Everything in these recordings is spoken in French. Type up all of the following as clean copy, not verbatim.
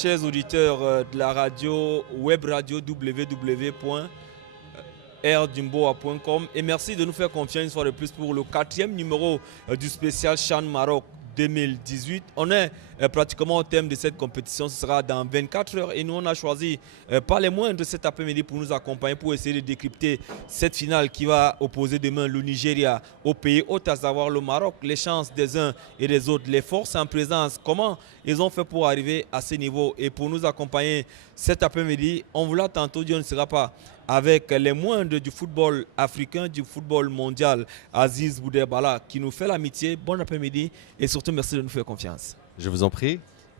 Chers auditeurs de la radio, web radio www.rdimboa.com et merci de nous faire confiance une fois de plus pour le quatrième numéro du spécial Chan Maroc 2018. On est pratiquement au thème de cette compétition, ce sera dans 24 heures et nous on a choisi pas les moindres cet après-midi pour nous accompagner pour essayer de décrypter cette finale qui va opposer demain le Nigeria au pays hôte, à savoir le Maroc, les chances des uns et des autres, les forces en présence, comment ils ont fait pour arriver à ce niveau. Et pour nous accompagner cet après-midi, on vous l'a tantôt dit, on ne sera pas avec les moindres du football africain, du football mondial, Aziz Boudebala, qui nous fait l'amitié. Bon après-midi et surtout merci de nous faire confiance. Je vous en prie.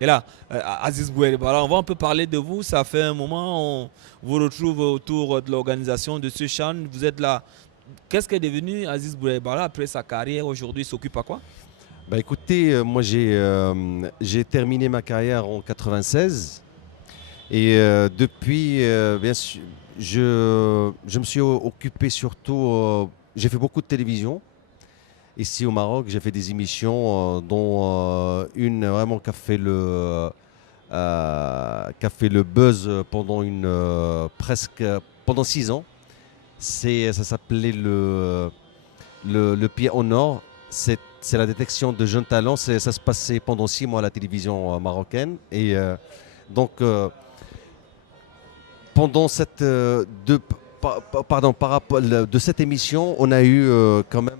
Et là, Aziz Boudebala, on va un peu parler de vous. Ça fait un moment, on vous retrouve autour de l'organisation de ce CHAN. Vous êtes là. Qu'est-ce qui est devenu Aziz Boudebala après sa carrière aujourd'hui? Il s'occupe à quoi? Bah écoutez, moi j'ai terminé ma carrière en 96 et depuis, bien sûr, je me suis occupé surtout, j'ai fait beaucoup de télévision. Ici au Maroc, j'ai fait des émissions dont une vraiment qui a fait le buzz pendant presque pendant 6 ans. Ça s'appelait le pied au nord. C'est la détection de jeunes talents. Ça se passait pendant 6 mois à la télévision marocaine. Et donc, pendant de cette émission, on a eu quand même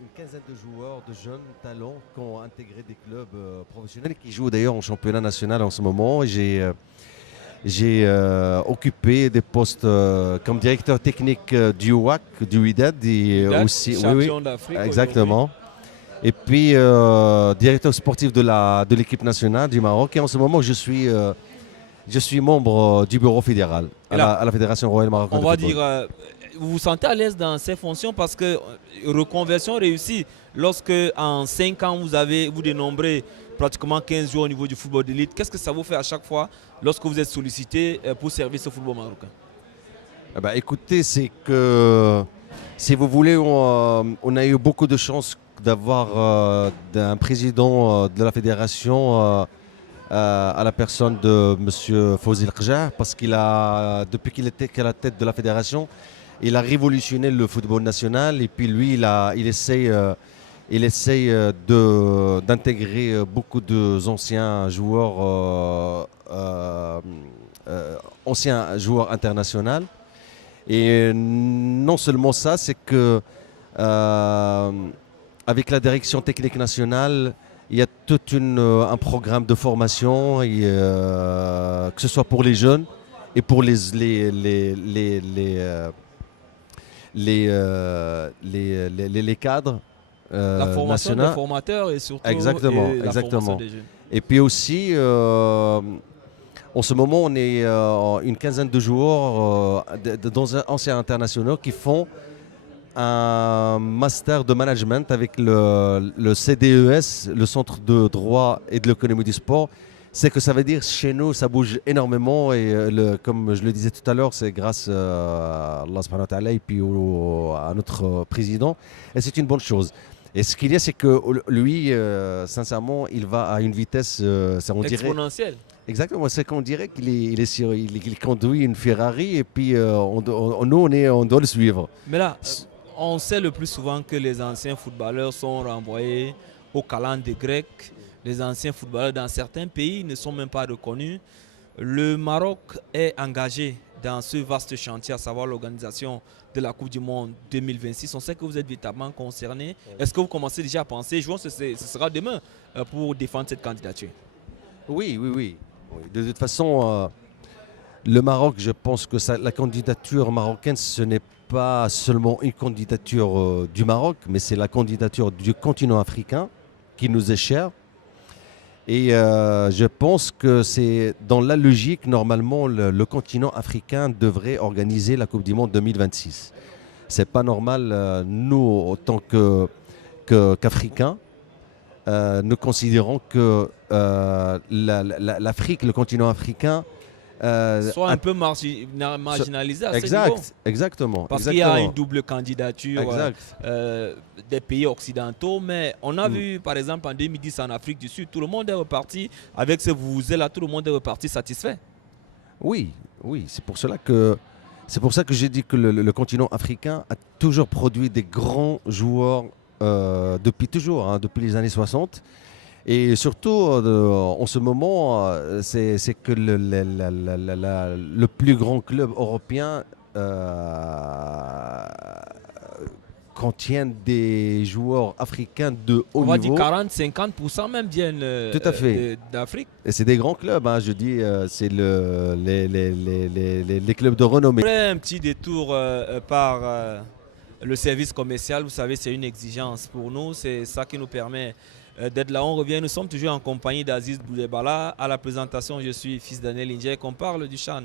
une quinzaine de joueurs, de jeunes talents qui ont intégré des clubs professionnels et qui jouent d'ailleurs en championnat national en ce moment. J'ai occupé des postes comme directeur technique du WAC, du WIDAD, et aussi champion d'Afrique. Exactement. Et puis directeur sportif de l'équipe nationale du Maroc. Et en ce moment, je suis membre du bureau fédéral à la Fédération royale marocaine. On va dire, vous vous sentez à l'aise dans ces fonctions parce que reconversion réussie, lorsque en 5 ans vous dénombrez pratiquement 15 jours au niveau du football d'élite, qu'est-ce que ça vous fait à chaque fois lorsque vous êtes sollicité pour servir ce football marocain? Écoutez, c'est que si vous voulez, on a eu beaucoup de chance d'avoir un président de la fédération à la personne de M. Fawzi Rja, parce depuis qu'il était à la tête de la fédération, il a révolutionné le football national et puis lui, il essaye d'intégrer beaucoup d'anciens anciens joueurs internationaux. Et non seulement ça, c'est que avec la direction technique nationale, il y a tout un programme de formation, que ce soit pour les jeunes et pour les cadres la formation nationaux. des formateurs et surtout Exactement. la formation des jeunes. Et puis aussi, en ce moment, on est une quinzaine de joueurs anciens internationaux qui font un master de management avec le CDES, le Centre de droit et de l'économie du sport. C'est que ça veut dire chez nous, ça bouge énormément et comme je le disais tout à l'heure, c'est grâce à Allah subhanahu wa ta'ala et puis à notre président. Et c'est une bonne chose. Et ce qu'il y a, c'est que lui, sincèrement, il va à une vitesse exponentielle. Exactement, c'est qu'on dirait qu'il conduit une Ferrari et puis on doit le suivre. Mais là, on sait le plus souvent que les anciens footballeurs sont renvoyés au calendrier grec. Les anciens footballeurs dans certains pays ne sont même pas reconnus. Le Maroc est engagé dans ce vaste chantier, à savoir l'organisation de la Coupe du Monde 2026. On sait que vous êtes véritablement concerné. Est-ce que vous commencez déjà à penser, jouons, ce sera demain pour défendre cette candidature? Oui. De toute façon, le Maroc, je pense que la candidature marocaine, ce n'est pas seulement une candidature du Maroc, mais c'est la candidature du continent africain qui nous est cher. Et je pense que c'est dans la logique, normalement, le continent africain devrait organiser la Coupe du Monde 2026. C'est pas normal, nous, en tant qu'Africains, nous considérons que l'Afrique, le continent africain, Soit un peu marginalisés à ce niveau. Exactement. Parce qu'il y a une double candidature des pays occidentaux. Mais on a vu, par exemple, en 2010 en Afrique du Sud, tout le monde est reparti avec ce vuvuzela, tout le monde est reparti satisfait. Oui, c'est pour ça que j'ai dit que le continent africain a toujours produit des grands joueurs depuis toujours, hein, depuis les années 60. Et surtout, en ce moment, c'est que le plus grand club européen contient des joueurs africains de haut niveau. On va dire 40-50% même viennent d'Afrique. Et c'est des grands clubs, hein, je dis, c'est les clubs de renommée. Un petit détour par le service commercial, vous savez, c'est une exigence pour nous, c'est ça qui nous permet d'être là. On revient, nous sommes toujours en compagnie d'Aziz Boulebala. À la présentation, je suis fils Daniel Indjek. On parle du CHAN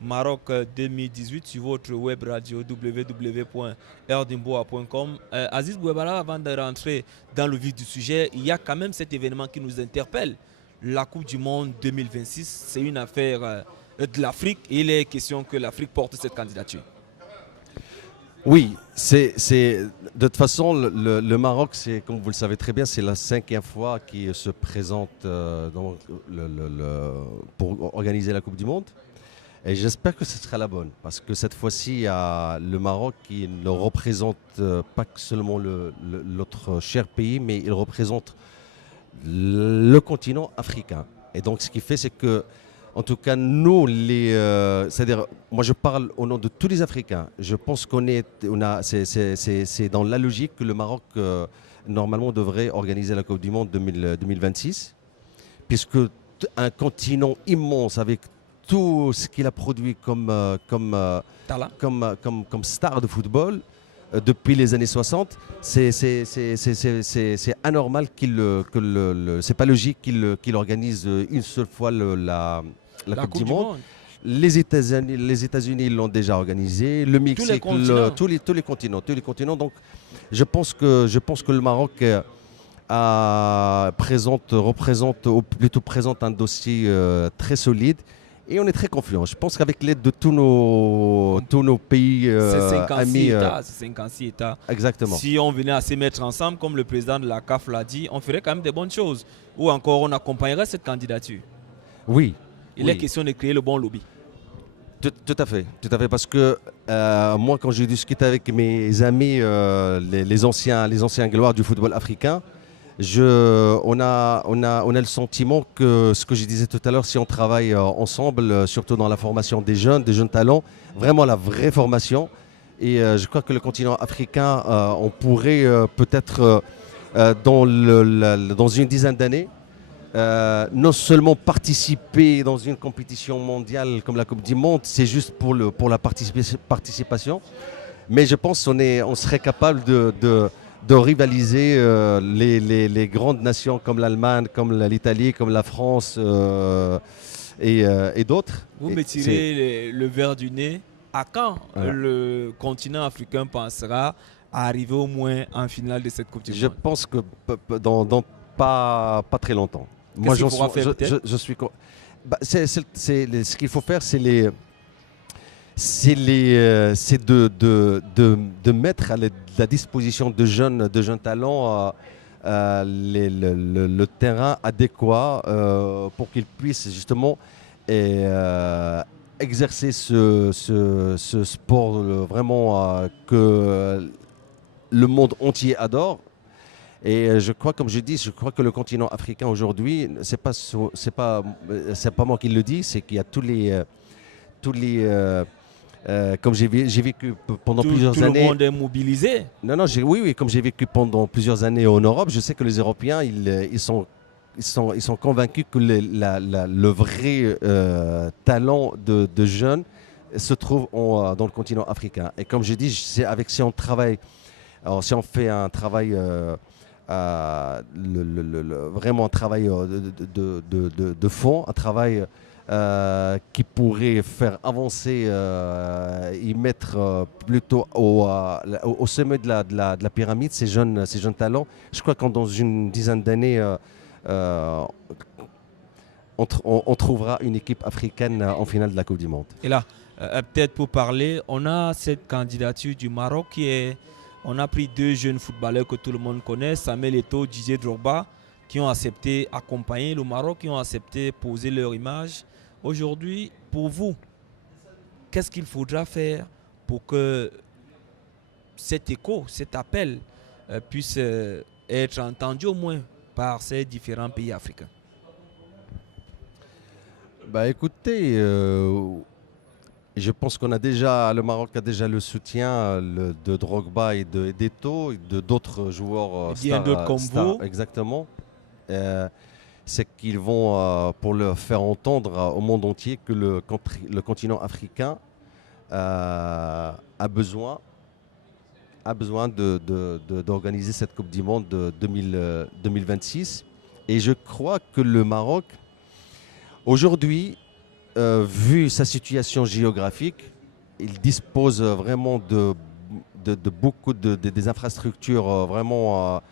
Maroc 2018 sur votre web radio www.erdimboa.com. Aziz Boulebala, avant de rentrer dans le vif du sujet, il y a quand même cet événement qui nous interpelle. La Coupe du Monde 2026, c'est une affaire de l'Afrique et il est question que l'Afrique porte cette candidature. Oui, de toute façon, le Maroc, c'est, comme vous le savez très bien, c'est la 5e fois qu'il se présente pour organiser la Coupe du Monde. Et j'espère que ce sera la bonne, parce que cette fois-ci, il y a le Maroc qui ne représente pas seulement notre cher pays, mais il représente le continent africain. Et donc, ce qui fait, c'est que en tout cas, nous, c'est-à-dire, moi je parle au nom de tous les Africains. Je pense c'est dans la logique que le Maroc, normalement, devrait organiser la Coupe du Monde 2026, puisque un continent immense avec tout ce qu'il a produit comme star de football depuis les années 60, c'est anormal c'est pas logique qu'il organise une seule fois la Coupe du Monde. Les États-Unis l'ont déjà organisé, le Mexique, tous les continents. Donc, je pense que le Maroc présente un dossier très solide. Et on est très confiants. Je pense qu'avec l'aide de tous nos pays amis... C'est 56 États. Exactement. Si on venait à se mettre ensemble, comme le président de la CAF l'a dit, on ferait quand même des bonnes choses. Ou encore, on accompagnerait cette candidature. Oui. Il est question de créer le bon lobby. Tout à fait. Parce que moi, quand j'ai discuté avec mes amis, les anciens gloires du football africain, on a le sentiment que, ce que je disais tout à l'heure, si on travaille ensemble, surtout dans la formation des jeunes talents, vraiment la vraie formation. Et je crois que le continent africain, on pourrait peut-être, dans une dizaine d'années, non seulement participer dans une compétition mondiale comme la Coupe du Monde, c'est juste pour la participation, mais je pense qu'on serait capable de rivaliser les grandes nations comme l'Allemagne, comme l'Italie, comme la France et d'autres. Vous me tirez le verre du nez. À quand le continent africain pensera à arriver au moins en finale de cette Coupe du Monde? Je pense que dans pas très longtemps. Moi, je suis. Ce qu'il faut faire, c'est de mettre à la disposition de jeunes talents le terrain adéquat pour qu'ils puissent justement exercer ce sport vraiment que le monde entier adore. Et je crois, comme je dis, que le continent africain aujourd'hui, c'est pas moi qui le dis, c'est qu'il y a tous les comme j'ai vécu pendant plusieurs années. Tout le monde est mobilisé. Non, oui, comme j'ai vécu pendant plusieurs années en Europe, je sais que les Européens, ils sont convaincus que le vrai talent de jeunes se trouve dans le continent africain. Et comme je dis, si on fait un travail, vraiment un travail de fond, un travail qui pourrait faire avancer, y mettre plutôt au sommet de la pyramide ces jeunes talents. Je crois que dans une dizaine d'années, on trouvera une équipe africaine en finale de la Coupe du Monde. Et là, peut-être pour parler, on a cette candidature du Maroc qui est... On a pris 2 jeunes footballeurs que tout le monde connaît, Samuel Eto'o, Didier Drogba, qui ont accepté accompagner le Maroc, qui ont accepté poser leur image. Aujourd'hui, pour vous, qu'est-ce qu'il faudra faire pour que cet écho, cet appel puisse être entendu au moins par ces différents pays africains? Bah écoutez, je pense qu'on a déjà, le Maroc a déjà le soutien de Drogba et d'Eto'o et de d'autres joueurs bien d'autres comme vous. Exactement. C'est qu'ils vont, pour le faire entendre au monde entier, que le continent africain a besoin d'organiser cette Coupe du Monde de 2026. Et je crois que le Maroc, aujourd'hui, vu sa situation géographique, il dispose vraiment de beaucoup des infrastructures vraiment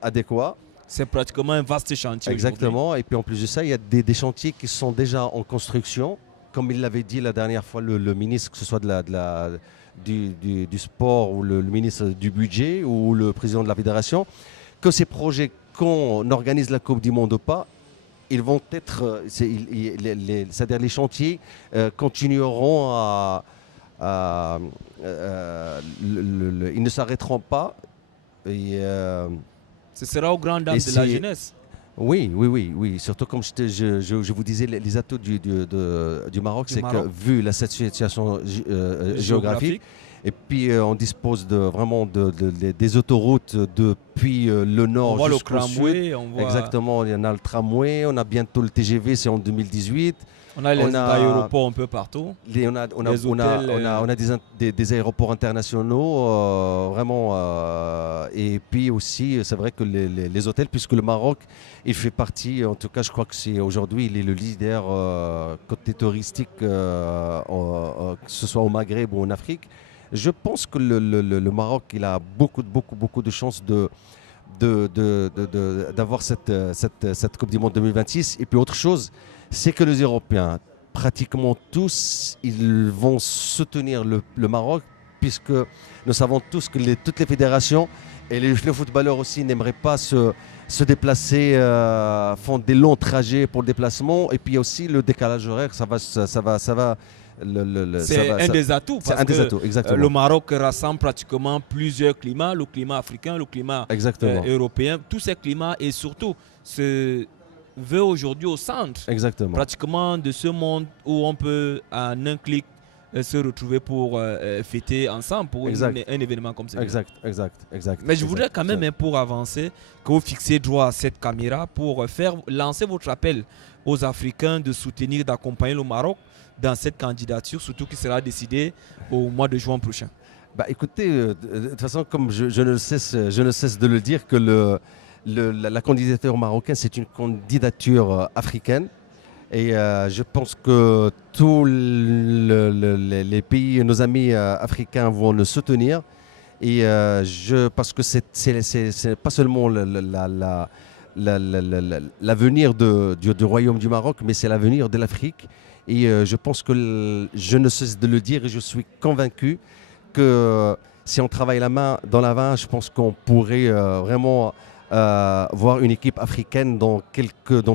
adéquats. C'est pratiquement un vaste chantier. Exactement. Et puis en plus de ça, il y a des chantiers qui sont déjà en construction. Comme il l'avait dit la dernière fois, le ministre, que ce soit du sport ou le ministre du budget ou le président de la fédération, que ces projets, qu'on organise la Coupe du Monde ou pas, ils vont être, c'est-à-dire les chantiers continueront ils ne s'arrêteront pas. Et, ce sera aux grandes dames de la jeunesse. Oui. Surtout comme je vous disais, les atouts du Maroc, c'est que vu la situation géographique, et puis on dispose vraiment des autoroutes depuis le nord jusqu'au sud. Exactement, il y en a le tramway, on a bientôt le TGV, c'est en 2018. On a les aéroports un peu partout. On a des aéroports internationaux, vraiment. Et puis aussi, c'est vrai que les hôtels, puisque le Maroc, il fait partie, en tout cas, je crois que c'est aujourd'hui, il est le leader côté touristique, que ce soit au Maghreb ou en Afrique. Je pense que le Maroc, il a beaucoup de chances d'avoir cette Coupe du Monde 2026. Et puis autre chose, c'est que les Européens, pratiquement tous, ils vont soutenir le Maroc, puisque nous savons tous que toutes les fédérations et les footballeurs aussi n'aimeraient pas se déplacer, font des longs trajets pour le déplacement. Et puis aussi le décalage horaire, ça va. C'est un des atouts, parce que exactement. Le Maroc rassemble pratiquement plusieurs climats, le climat africain, le climat européen, tous ces climats, et surtout se veut aujourd'hui au centre pratiquement de ce monde où on peut en un clic se retrouver pour fêter ensemble pour un événement comme ça. Exact. Mais je voudrais quand même, pour avancer, que vous fixiez droit à cette caméra pour lancer votre appel aux Africains de soutenir, d'accompagner le Maroc dans cette candidature, surtout qui sera décidée au mois de juin prochain. Bah, écoutez, de toute façon, comme je ne cesse de le dire, que la candidature marocaine, c'est une candidature africaine. Et je pense que tous les pays, nos amis africains vont le soutenir. Et parce que c'est pas seulement l'avenir du Royaume du Maroc, mais c'est l'avenir de l'Afrique. Et je pense que je ne cesse de le dire et je suis convaincu que si on travaille la main dans la main, je pense qu'on pourrait vraiment voir une équipe africaine dans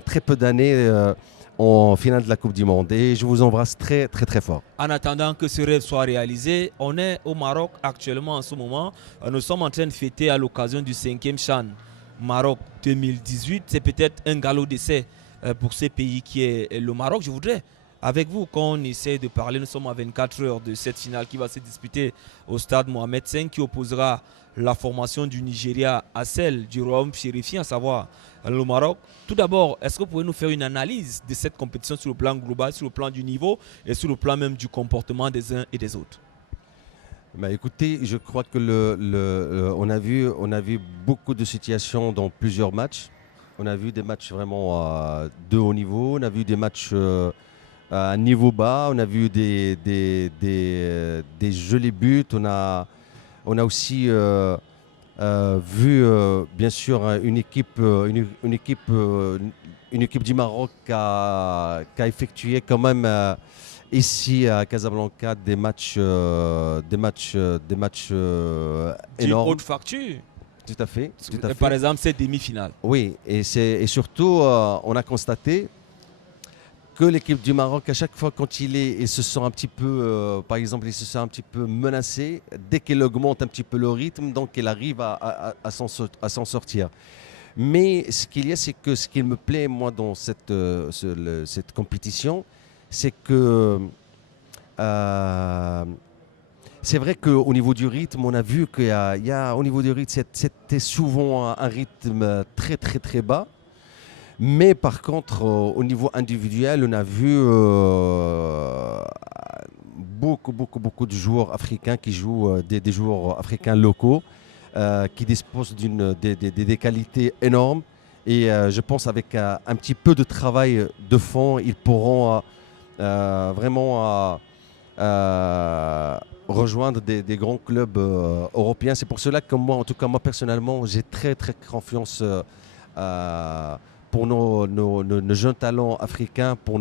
très peu d'années en finale de la Coupe du Monde. Et je vous embrasse très fort. En attendant que ce rêve soit réalisé, on est au Maroc actuellement en ce moment. Nous sommes en train de fêter à l'occasion du 5e CHAN Maroc 2018. C'est peut-être un galop d'essai pour ces pays qui est le Maroc. Je voudrais, avec vous, qu'on essaie de parler, nous sommes à 24 heures de cette finale qui va se disputer au stade Mohamed V, qui opposera la formation du Nigeria à celle du Royaume chérifien, à savoir le Maroc. Tout d'abord, est-ce que vous pouvez nous faire une analyse de cette compétition sur le plan global, sur le plan du niveau et sur le plan même du comportement des uns et des autres? Bah écoutez, je crois que on a vu beaucoup de situations dans plusieurs matchs. On a vu des matchs vraiment de haut niveau, on a vu des matchs à niveau bas, on a vu des jolis buts, on a aussi vu bien sûr une équipe du Maroc qui a effectué quand même ici à Casablanca des matchs D'une énormes. haute facture. Tout à fait, tout à fait. Par exemple, cette demi-finale. Oui, et surtout, on a constaté que l'équipe du Maroc, à chaque fois quand il se sent un petit peu, par exemple, il se sent un petit peu menacé, dès qu'il augmente un petit peu le rythme, donc il arrive à s'en sortir. Mais ce qu'il y a, c'est que ce qui me plaît, moi, dans cette compétition, c'est que euh, c'est vrai qu'au niveau du rythme, on a vu au niveau du rythme, c'était souvent un rythme très très très bas. Mais par contre, au niveau individuel, on a vu beaucoup de joueurs africains qui jouent, des joueurs africains locaux, qui disposent des qualités énormes. Et je pense qu'avec un petit peu de travail de fond, ils pourront vraiment rejoindre des grands clubs européens. C'est pour cela que moi, en tout cas moi personnellement, j'ai très très confiance pour nos jeunes talents africains, pour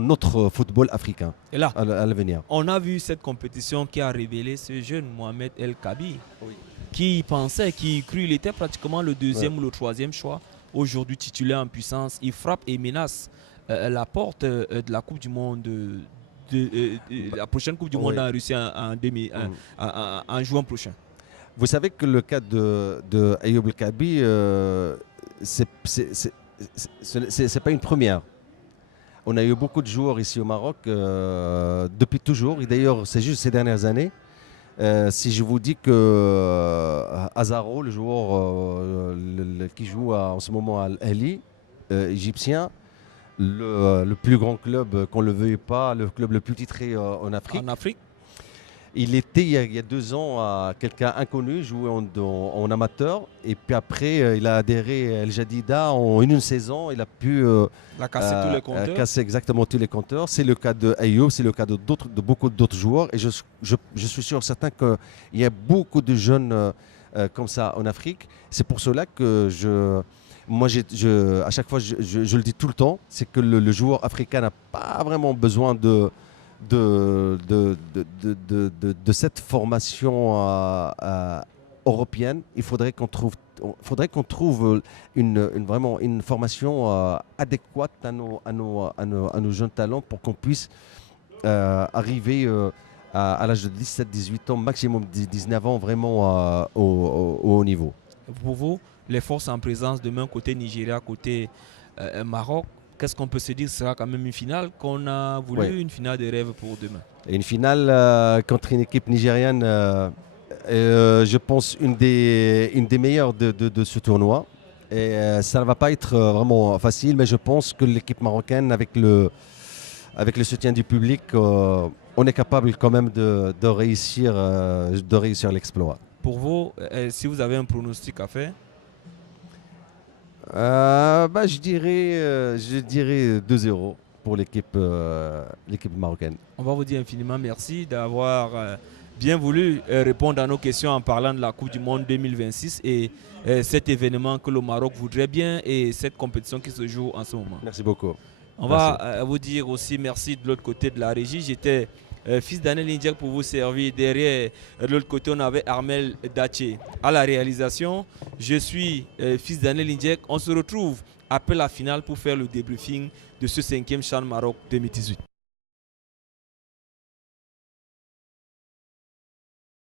notre football africain Et là, à l'avenir. on a vu cette compétition qui a révélé ce jeune Mohamed El Kabi, Oui. qui pensait, qui crut, il était pratiquement le deuxième ou le troisième choix. Aujourd'hui titulaire en puissance, il frappe et menace la porte de la Coupe du Monde, la prochaine Coupe du Monde en Russie en juin prochain. Vous savez que le cas de Ayoub El Kabi, c'est pas une première. On a eu beaucoup de joueurs ici au Maroc depuis toujours, et d'ailleurs c'est juste ces dernières années. Si je vous dis que Azaro, le joueur qui joue en ce moment à Al-Ahli, égyptien, le plus grand club, qu'on ne le veuille pas, le club le plus titré en Afrique. En Afrique, Il était il y a 2 ans à quelqu'un inconnu, joué en amateur, et puis après il a adhéré à El Jadida en une saison. Il a pu il a cassé tous les compteurs. casser exactement tous les compteurs. C'est le cas de Ayoub, c'est le cas de beaucoup d'autres joueurs, et je suis sûr certain qu'il y a beaucoup de jeunes comme ça en Afrique. C'est pour cela que moi, à chaque fois, je le dis tout le temps, c'est que le joueur africain n'a pas vraiment besoin de cette formation européenne. Il faudrait qu'on trouve vraiment une formation adéquate à nos jeunes talents pour qu'on puisse arriver à l'âge de 17-18 ans, maximum 19 ans, vraiment au haut niveau. Pour vous, les forces en présence demain côté Nigeria, côté Maroc, qu'est-ce qu'on peut se dire? Ce sera quand même une finale qu'on a voulu, une finale de rêve pour demain. Et une finale contre une équipe nigériane, je pense une des meilleures de ce tournoi. Et ça ne va pas être vraiment facile, mais je pense que l'équipe marocaine, avec le soutien du public, on est capable quand même de réussir l'exploit. Pour vous, si vous avez un pronostic à faire? Je dirais 2-0 pour l'équipe marocaine. On va vous dire infiniment merci d'avoir bien voulu répondre à nos questions en parlant de la Coupe du Monde 2026 et cet événement que le Maroc voudrait bien et cette compétition qui se joue en ce moment. Merci beaucoup. On va vous dire aussi merci de l'autre côté de la régie. J'étais Fils Daniel Indiek pour vous servir. Derrière, de l'autre côté, on avait Armel Daché à la réalisation. Je suis Fils Daniel Indiek. On se retrouve après la finale pour faire le débriefing de ce 5e CHAN Maroc 2018.